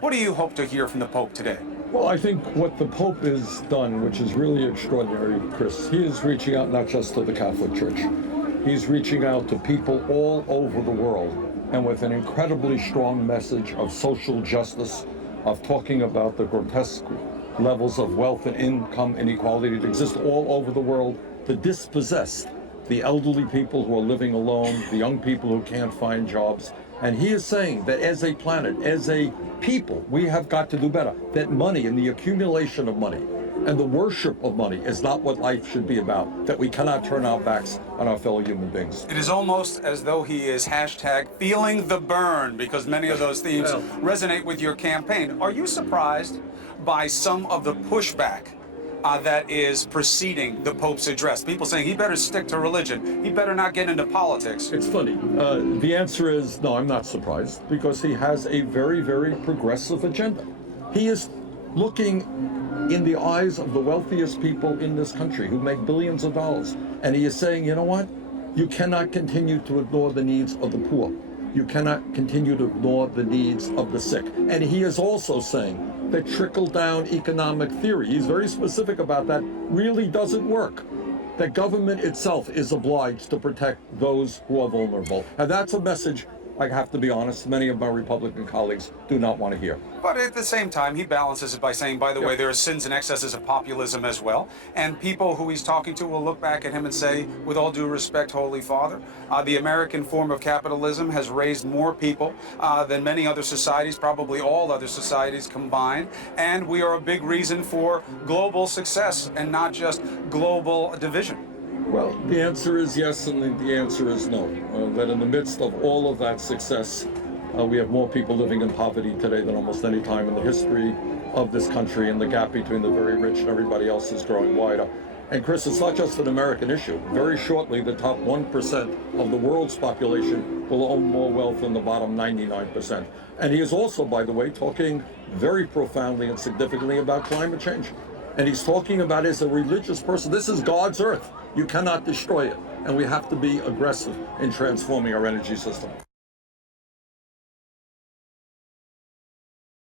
What do you hope to hear from the Pope today? Well, I think what the Pope has done, which is really extraordinary, Chris, he is reaching out not just to the Catholic Church. He's reaching out to people all over the world, and with an incredibly strong message of social justice, of talking about the grotesque levels of wealth and income inequality that exist all over the world, the dispossessed, the elderly people who are living alone, the young people who can't find jobs. And he is saying that as a planet, as a people, we have got to do better. That money and the accumulation of money and the worship of money is not what life should be about, that we cannot turn our backs on our fellow human beings. It is almost as though he is hashtag feeling the burn, because many of those themes resonate with your campaign. Are you surprised by some of the pushback that is preceding the Pope's address? People saying he better stick to religion, he better not get into politics. It's funny. The answer is no, I'm not surprised, because he has a very, very progressive agenda. He is looking in the eyes of the wealthiest people in this country who make billions of dollars. And he is saying, you know what? You cannot continue to ignore the needs of the poor. You cannot continue to ignore the needs of the sick. And he is also saying that trickle-down economic theory, he's very specific about that, really doesn't work. That government itself is obliged to protect those who are vulnerable. And that's a message, I have to be honest, many of my Republican colleagues do not want to hear. But at the same time, he balances it by saying, by the way, there are sins and excesses of populism as well. And people who he's talking to will look back at him and say, with all due respect, Holy Father, the American form of capitalism has raised more people than many other societies, probably all other societies combined. And we are a big reason for global success and not just global division. Well, the answer is yes, and the answer is no. That in the midst of all of that success, we have more people living in poverty today than almost any time in the history of this country, and the gap between the very rich and everybody else is growing wider. And Chris, it's not just an American issue. Very shortly, the top 1% of the world's population will own more wealth than the bottom 99%. And he is also, by the way, talking very profoundly and significantly about climate change. And he's talking about it as a religious person. This is God's earth. You cannot destroy it. And we have to be aggressive in transforming our energy system.